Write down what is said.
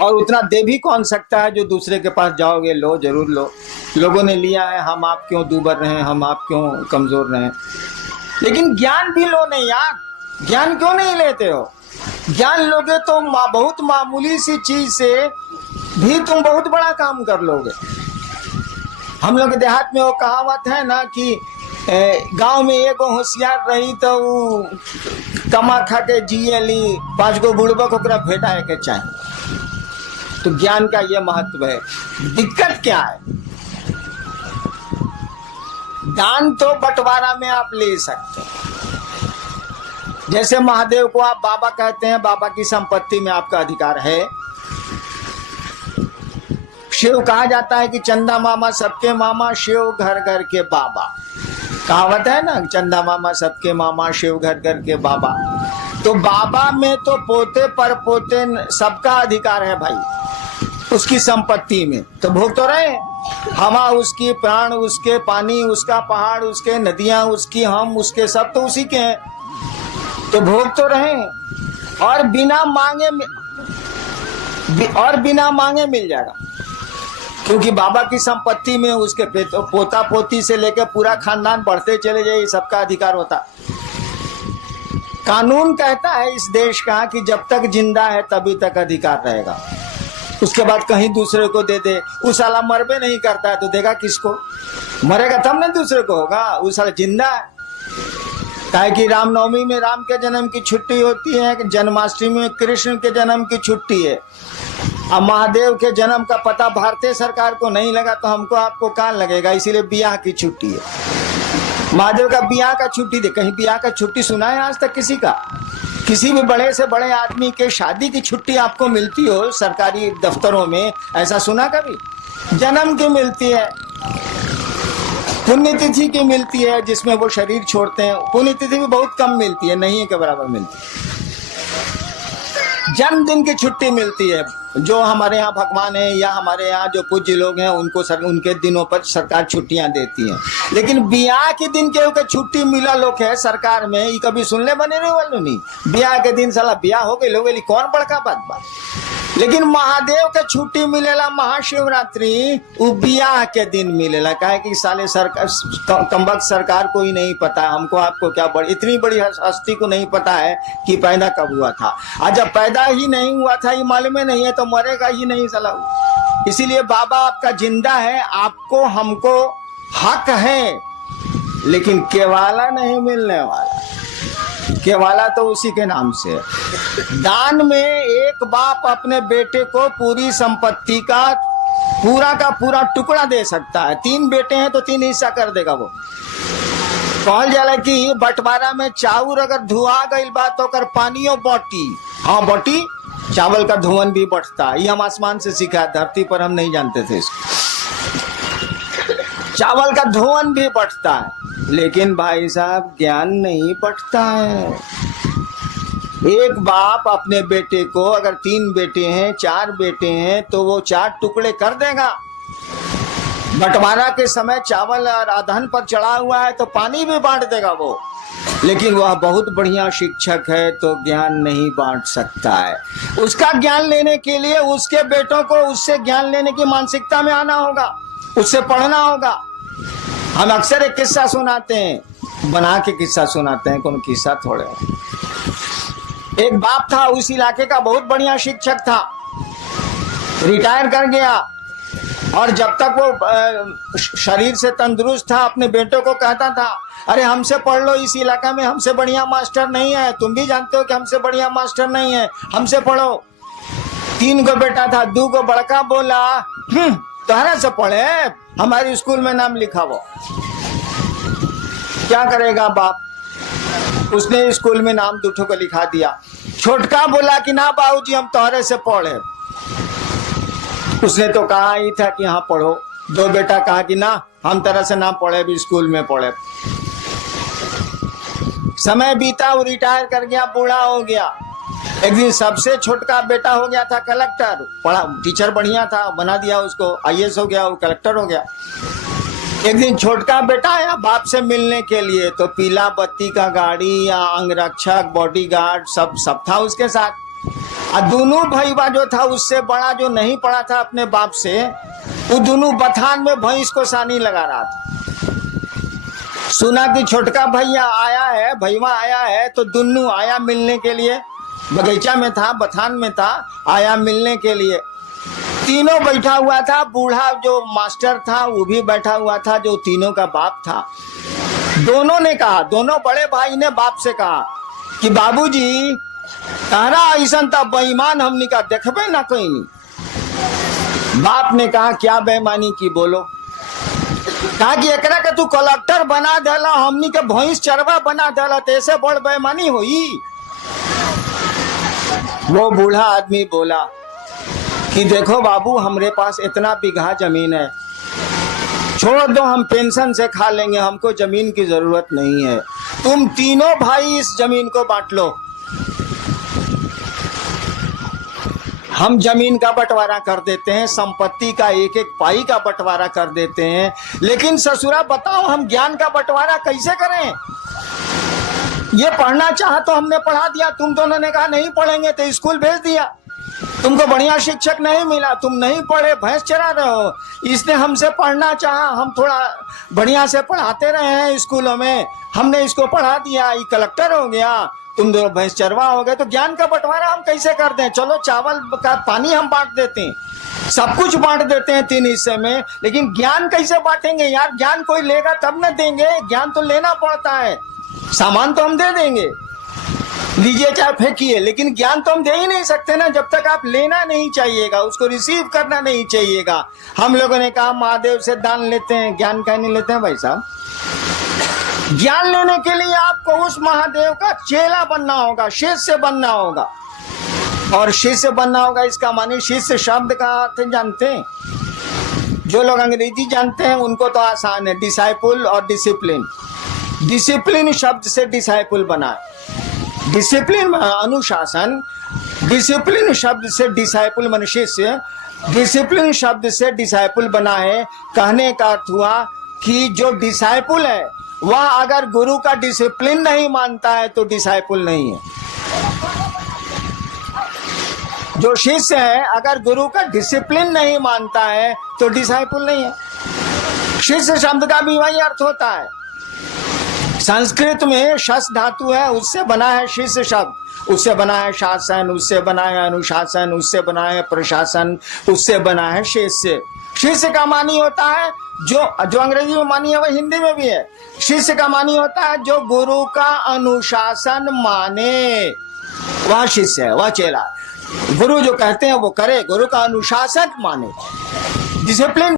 और उतना दे भी कौन सकता है जो दूसरे के पास जाओगे लो जरूर लो, लोगों ने लिया है, हम आप क्यों दूबर रहे, हम आप क्यों कमजोर रहे। लेकिन ज्ञान भी लो नहीं यार, ज्ञान क्यों नहीं लेते हो? ज्ञान लोगे तो बहुत मामूली सी चीज से भी तुम बहुत बड़ा काम कर लोगे। हम लोग देहात में वो कहावत है ना कि गांव में एगो होशियार रही तो वो कमा खा के जिए ली, 5 गो बुड़बक ओकरा भेटाए के चाहिए। तो ज्ञान का ये महत्व है। दिक्कत क्या है? दान तो बंटवारा में आप ले सकते हैं। जैसे महादेव को आप बाबा कहते हैं, बाबा की संपत्ति में आपका अधिकार है। शिव कहा जाता है कि चंदा मामा सबके मामा, शिव घर घर के बाबा। कहावत है ना, चंदा मामा सबके मामा, शिव घर घर के बाबा। तो बाबा में तो पोते पर पोते सबका अधिकार है भाई, उसकी संपत्ति में। तो भोग तो रहे, हवा उसकी, प्राण उसके, पानी उसका, पहाड़ उसके, नदियां उसकी, हम उसके, सब तो उसी के हैं। तो भोग तो रहे और बिना मांगे मिल जाएगा, क्योंकि बाबा की संपत्ति में उसके पोता पोती से लेकर पूरा खानदान बढ़ते चले जाए, सबका अधिकार होता। कानून कहता है इस देश का कि जब तक जिंदा है तभी तक अधिकार रहेगा, उसके बाद कहीं दूसरे को दे दे। उस साला मरबे नहीं करता है तो देगा किसको? मरेगा तब ना दूसरे को होगा। उस साला जिंदा है। काहे कि रामनवमी में राम के जन्म की छुट्टी होती है, जन्माष्टमी में कृष्ण के जन्म की छुट्टी है। अब महादेव के जन्म का पता भारतीय सरकार को नहीं लगा तो हमको आपको कहाँ लगेगा? इसीलिए बियाह की छुट्टी है। महादेव का बियाह का छुट्टी दे। कहीं बियाह का छुट्टी सुना है आज तक किसी का? किसी भी बड़े से बड़े आदमी के शादी की छुट्टी आपको मिलती हो सरकारी दफ्तरों में? ऐसा सुना कभी? जन्म की मिलती है, पुण्यतिथि की मिलती है जिसमें वो शरीर छोड़ते हैं, पुण्यतिथि भी बहुत कम मिलती है, नहीं के बराबर मिलती है। जन्मदिन की छुट्टी मिलती है, जो हमारे यहाँ भगवान है या हमारे यहाँ जो पूज्य लोग हैं उनको उनके दिनों पर सरकार छुट्टियां देती है। लेकिन बियाह के दिन के छुट्टी मिला लोग है सरकार में, ये कभी सुनने बने रहे वालों नहीं। बियाह के दिन साला बियाह हो गई लोग, कौन बड़का बात। लेकिन महादेव के छुट्टी मिलेला महाशिवरात्रि, वो बियाह के दिन मिलेला। काहे कि साले सरकार कमबख्त सरकार को ही नहीं पता, हमको आपको क्या इतनी बड़ी हस्ती को नहीं पता है कि पैदा कब हुआ था। और जब पैदा ही नहीं हुआ था ये मालूम नहीं है तो मरेगा ही नहीं साला। इसीलिए बाबा आपका जिंदा है, आपको हमको हक है, लेकिन केवाला नहीं मिलने वाला। केवाला तो उसी के नाम से है। दान में एक बाप अपने बेटे को पूरी संपत्ति का पूरा टुकड़ा दे सकता है। 3 बेटे हैं तो 3 हिस्सा कर देगा वो। कहल जाला कि बंटवारा में चाउर अगर धुआ गई बात होकर पानियों बटी, हाँ बटी, चावल का धुआं भी बढ़ता है। ये हम आसमान से सीखा है, धरती पर हम नहीं जानते थे इसको। चावल का धुआं भी बढ़ता है, लेकिन भाई साहब ज्ञान नहीं बढ़ता है। एक बाप अपने बेटे को, अगर 3 बेटे हैं 4 बेटे हैं तो वो 4 टुकड़े कर देगा। बंटवारा के समय चावल और अधन पर चढ़ा हुआ है तो पानी भी बांट देगा वो। लेकिन वह बहुत बढ़िया शिक्षक है तो ज्ञान नहीं बांट सकता है। उसका ज्ञान लेने के लिए उसके बेटों को उससे ज्ञान लेने की मानसिकता में आना होगा, उससे पढ़ना होगा। हम अक्सर एक किस्सा सुनाते हैं, बना के किस्सा सुनाते हैं, कौन किस्सा थोड़े। एक बाप था, उस इलाके का बहुत बढ़िया शिक्षक था, रिटायर कर गया। और जब तक वो शरीर से तंदुरुस्त था अपने बेटों को कहता था, अरे हमसे पढ़ लो, इस इलाका में हमसे बढ़िया मास्टर नहीं है, तुम भी जानते हो कि हमसे बढ़िया मास्टर नहीं है, हमसे पढ़ो। 3 गो बेटा था, 2 गो बड़का बोला तोहरा से पढ़े, हमारे स्कूल में नाम लिखाओ। क्या करेगा बाप, उसने स्कूल में नाम 2 को लिखा दिया। छोटका बोला कि ना बाबूजी हम तोहरे से पढ़े। उसने तो कहा ही था कि हाँ पढ़ो। 2 बेटा कहा कि ना हम तरह से ना पढ़े, भी स्कूल में पढ़े। समय बीता, वो रिटायर कर गया, बूढ़ा हो गया। एक दिन सबसे छोटका बेटा हो गया था कलेक्टर, पढ़ा टीचर बढ़िया था, बना दिया उसको, IAS हो गया, वो कलेक्टर हो गया। एक दिन छोटका बेटा आया बाप से मिलने के लिए, तो पीला बत्ती का गाड़ी या अंगरक्षक, बॉडीगार्ड सब था उसके साथ। और दोनों भईवा जो था उससे बड़ा जो नहीं पढ़ा था अपने बाप से, वो दोनों बथान में भैंस को सानी लगा रहा था। सुना कि छोटका भैया आया है, भईवा आया है, तो दोनों आया मिलने के लिए। बगीचा में था, बथान में था, आया मिलने के लिए। तीनों बैठा हुआ था, बूढ़ा जो मास्टर था वो भी बैठा हुआ था, जो तीनों का बाप था। दोनों ने कहा, दोनों बड़े भाई ने बाप से कहा कि बाबूजी तारा ऐसा था बेईमान हमनी का देखबे ना कहीं नहीं। बाप ने कहा क्या बेईमानी की बोलो? कहा कि एकरा के तू कलेक्टर बना देला, हमनी के भैंस चरवा बना देला, तो ऐसे बड़ बेईमानी हुई। वो बूढ़ा आदमी बोला कि देखो बाबू, हमरे पास इतना बीघा जमीन है, छोड़ दो, हम पेंशन से खा लेंगे, हमको जमीन की जरूरत नहीं है। तुम तीनों भाई इस जमीन को बांट लो, हम जमीन का बंटवारा कर देते हैं, संपत्ति का एक एक पाई का बंटवारा कर देते हैं। लेकिन ससुरा बताओ हम ज्ञान का बंटवारा कैसे करें? ये पढ़ना चाहा तो हमने पढ़ा दिया, तुम दोनों ने कहा नहीं पढ़ेंगे तो स्कूल भेज दिया। तुमको बढ़िया शिक्षक नहीं मिला, तुम नहीं पढ़े, भैंस चरा रहे हो। इसने हमसे पढ़ना चाहा, हम थोड़ा बढ़िया से पढ़ाते रहे हैं स्कूलों में, हमने इसको पढ़ा दिया, ये कलेक्टर हो गया, तुम दोनों भैंस चरवा हो गए। तो ज्ञान का बंटवारा हम कैसे कर दें? चलो चावल का पानी हम बांट देते हैं, सब कुछ बांट देते हैं 3 हिस्से में, लेकिन ज्ञान कैसे बांटेंगे यार? ज्ञान कोई लेगा तब न देंगे, ज्ञान तो लेना पड़ता है। सामान तो हम दे देंगे, लीजिए चाहे फेंकिए, लेकिन ज्ञान तो हम दे ही नहीं सकते ना जब तक आप लेना नहीं चाहिएगा, उसको रिसीव करना नहीं चाहिएगा। हम लोगों ने कहा महादेव से दान लेते हैं, ज्ञान का नहीं लेते हैं भाई साहब। ज्ञान लेने के लिए आपको उस महादेव का चेला बनना होगा, शिष्य बनना होगा। और शिष्य बनना होगा इसका माने शिष्य शब्द का अर्थ जानते हैं? जो लोग अंग्रेजी जानते हैं उनको तो आसान है, डिसाइपुल और डिसिप्लिन। डिसिप्लिन शब्द से डिसाइपुल बना है, डिसिप्लिन अनुशासन, डिसिप्लिन शब्द से डिसाइपुल मन शिष्य, डिसिप्लिन शब्द से डिसाइपुल बना है। कहने का अर्थ हुआ कि जो डिसाइपुल है वह अगर गुरु का डिसिप्लिन नहीं मानता है तो डिसाइपुल नहीं है। जो शिष्य है अगर गुरु का डिसिप्लिन नहीं मानता है तो डिसाइपुल नहीं है। शिष्य शब्द का भी वही अर्थ होता है। संस्कृत में शस धातु है, उससे बना है शिष्य शब्द, उससे बना है शासन, उससे बना है अनुशासन, उससे बना है प्रशासन, उससे बना है शिष्य। शिष्य का मानी होता है जो अंग्रेजी में मानी है वह हिंदी में भी है। शिष्य का मानी होता है जो गुरु का अनुशासन माने, वह शिष्य है, वह चेला। गुरु जो कहते हैं वो करे, गुरु का अनुशासन माने, डिसिप्लिन